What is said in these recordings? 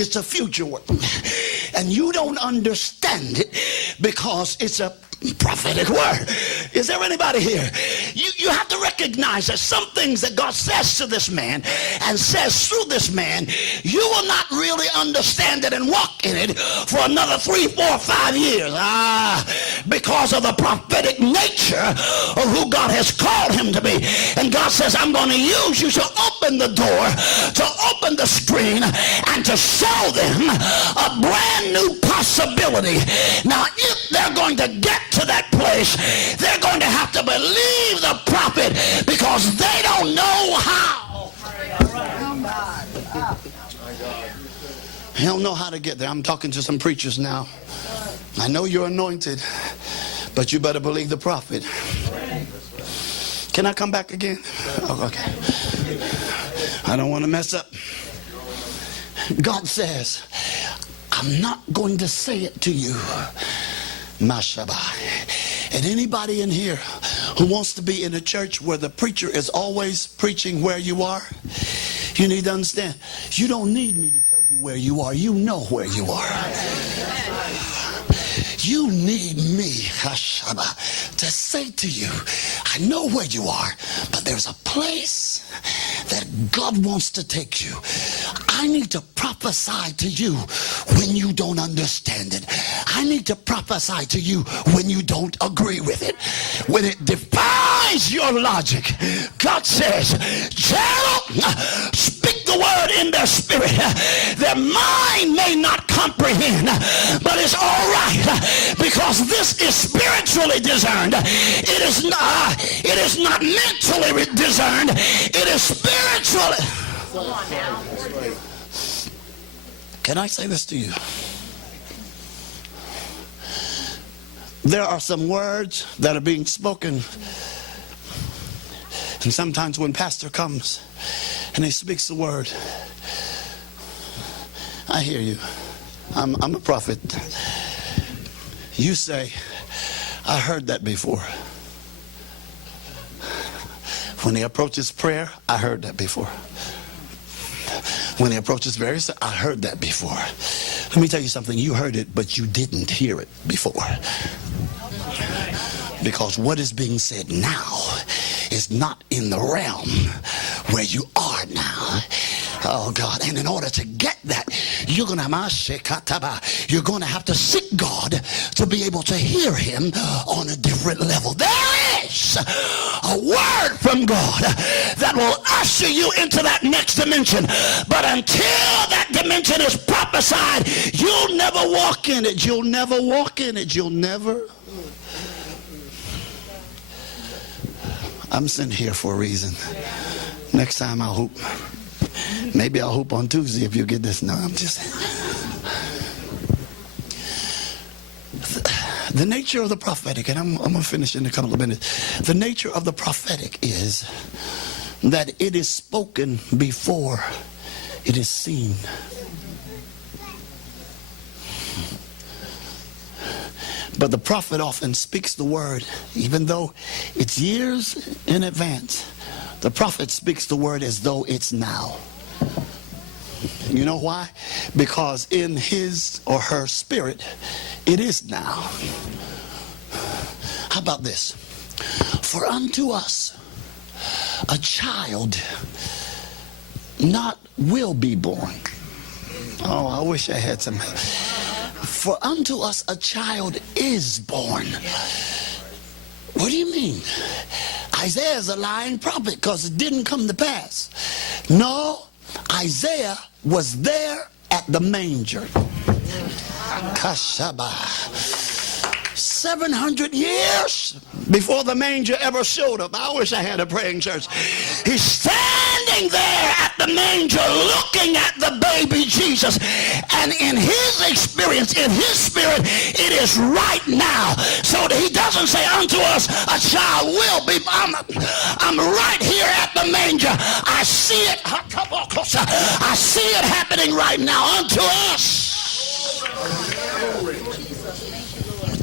It's a future word, and you don't understand it because it's a prophetic word. Is there anybody here? You have to recognize that some things that God says to this man and says through this man, you will not really understand it and walk in it for another 3, 4, 5 years. Because of the prophetic nature of who God has called him to be. And God says, I'm going to use you to open the door, to open the screen, and to show them a brand new possibility. Now, if they're going to get to that place, they're going to have to believe the prophet because they don't know how. They don't know how to get there. I'm talking to some preachers now. I know you're anointed, but you better believe the prophet. Can I come back again? Oh, okay. I don't want to mess up. God says, I'm not going to say it to you. Mashabah. And anybody in here who wants to be in a church where the preacher is always preaching where you are, you need to understand, you don't need me to tell you where you are. You know where you are. You need me, Hashaba, to say to you, I know where you are, but there's a place that God wants to take you. I need to prophesy to you when you don't understand it. I need to prophesy to you when you don't agree with it. When it defies your logic. God says, Gerald, speak the word in their spirit. Their mind may not comprehend, but it's all right because this is spiritually discerned. It is not mentally discerned. It is spiritually. Can I say this to you? There are some words that are being spoken, and sometimes when pastor comes and he speaks the word, I hear you. I'm a prophet. You say, I heard that before. When he approaches prayer, I heard that before. When he approaches various, I heard that before. Let me tell you something. You heard it, but you didn't hear it before. Because what is being said now is not in the realm where you are now. Oh God, and in order to get that, you're going to have to seek God to be able to hear him on a different level. There is a word from God that will usher you into that next dimension. But until that dimension is prophesied, you'll never walk in it. You'll never walk in it. You'll never. I'm sitting here for a reason. Next time I'll hoop. Maybe I'll hoop on Tuesday if you get this. No, I'm just. The nature of the prophetic, and I'm going to finish in a couple of minutes. The nature of the prophetic is that it is spoken before it is seen. But the prophet often speaks the word, even though it's years in advance. The prophet speaks the word as though it's now. You know why? Because in his or her spirit, it is now. How about this? For unto us a child not will be born. Oh, I wish I had some. For unto us a child is born. What do you mean? Isaiah is a lying prophet because it didn't come to pass. No, Isaiah was there at the manger. Kashaba. 700 years before the manger ever showed up. I wish I had a praying church. He's standing there at the manger looking at the baby Jesus. And in his experience, in his spirit, it is right now. So that he doesn't say unto us, a child will be. I'm right here at the manger. I see it. I see it happening right now unto us.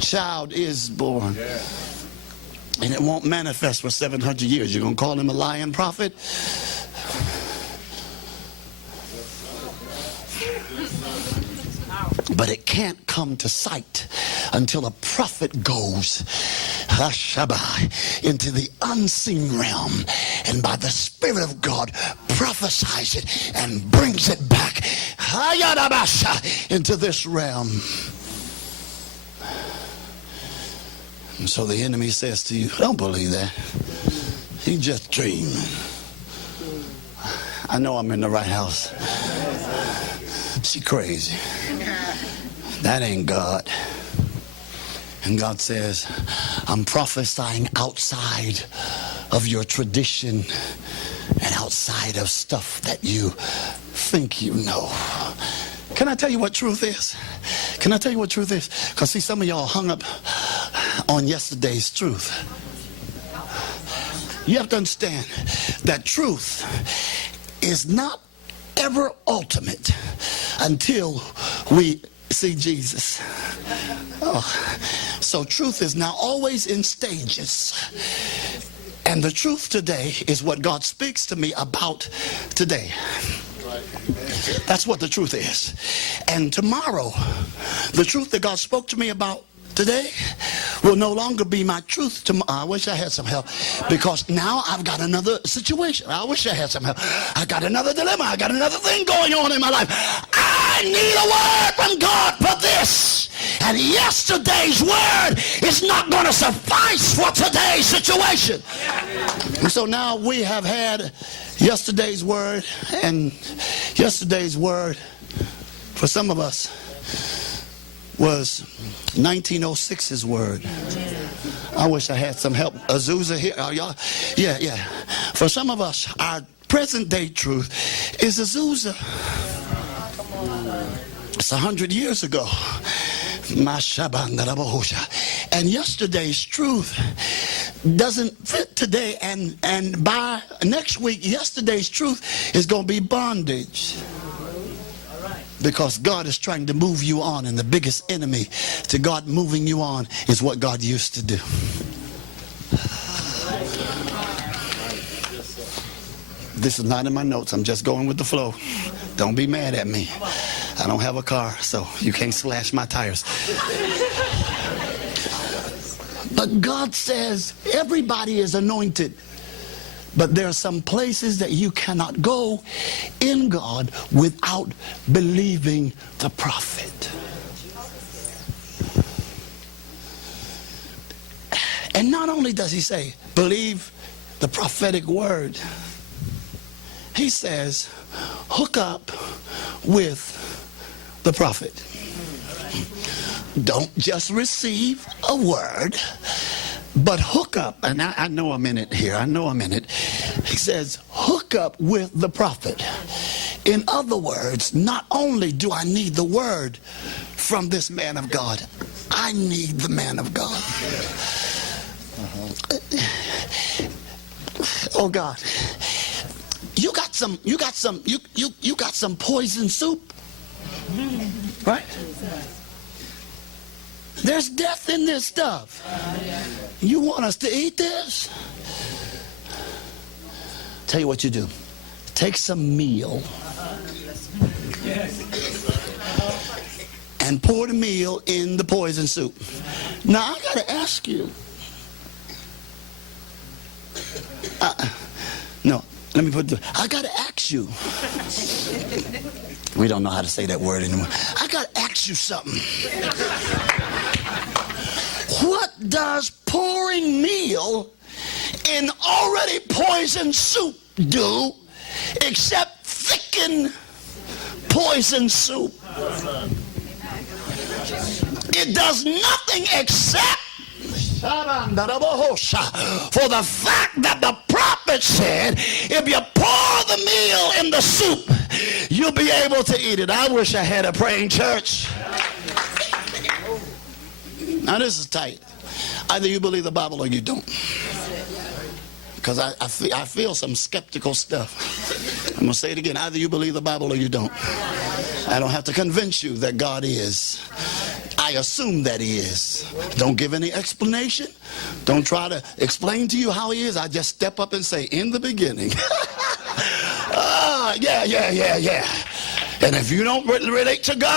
Child is born, and it won't manifest for 700 years. You're going to call him a lying prophet? But it can't come to sight until a prophet goes into the unseen realm and by the Spirit of God prophesies it and brings it back into this realm. And so the enemy says to you, don't believe that. He just dreaming. I know I'm in the right house. She crazy. That ain't God. And God says, I'm prophesying outside of your tradition and outside of stuff that you think you know. Can I tell you what truth is? Can I tell you what truth is? Because see, some of y'all hung up on yesterday's truth. You have to understand that truth is not ever ultimate until we see Jesus. Oh. So truth is now always in stages. And the truth today is what God speaks to me about today. That's what the truth is. And tomorrow, the truth that God spoke to me about today will no longer be my truth tomorrow. I wish I had some help, because now I've got another situation. I wish I had some help. I got another dilemma. I got another thing going on in my life. I need a word from God for this. And yesterday's word is not going to suffice for today's situation. And so now we have had yesterday's word, and yesterday's word for some of us was 1906's word. I wish I had some help. Azusa here. Are y'all? Yeah. For some of us, our present day truth is Azusa. It's 100 years ago. And yesterday's truth doesn't fit today, and by next week, yesterday's truth is going to be bondage. Because God is trying to move you on, and the biggest enemy to God moving you on is what God used to do. This is not in my notes. I'm just going with the flow. Don't be mad at me. I don't have a car, so you can't slash my tires. But God says everybody is anointed. But there are some places that you cannot go in God without believing the prophet. And not only does he say, believe the prophetic word, he says, hook up with the prophet. Don't just receive a word, but hook up. And I know I'm in it here. I know I'm in it. He says, hook up with the prophet. In other words, not only do I need the word from this man of God, I need the man of God. Oh God. You got some poison soup. Right? There's death in this stuff. You want us to eat this? Tell you what you do. Take some meal and pour the meal in the poison soup. Now I gotta ask you. No, let me put I gotta ask you. We don't know how to say that word anymore. I gotta ask you something. What does pouring meal in already poisoned soup do except thicken poison soup? It does nothing except for the fact that the prophet said, if you pour the meal in the soup, you'll be able to eat it. I wish I had a praying church. Now this is tight. Either you believe the Bible or you don't. Because I feel some skeptical stuff. I'm going to say it again. Either you believe the Bible or you don't. I don't have to convince you that God is. I assume that he is. Don't give any explanation. Don't try to explain to you how he is. I just step up and say, in the beginning. Yeah. And if you don't relate to God,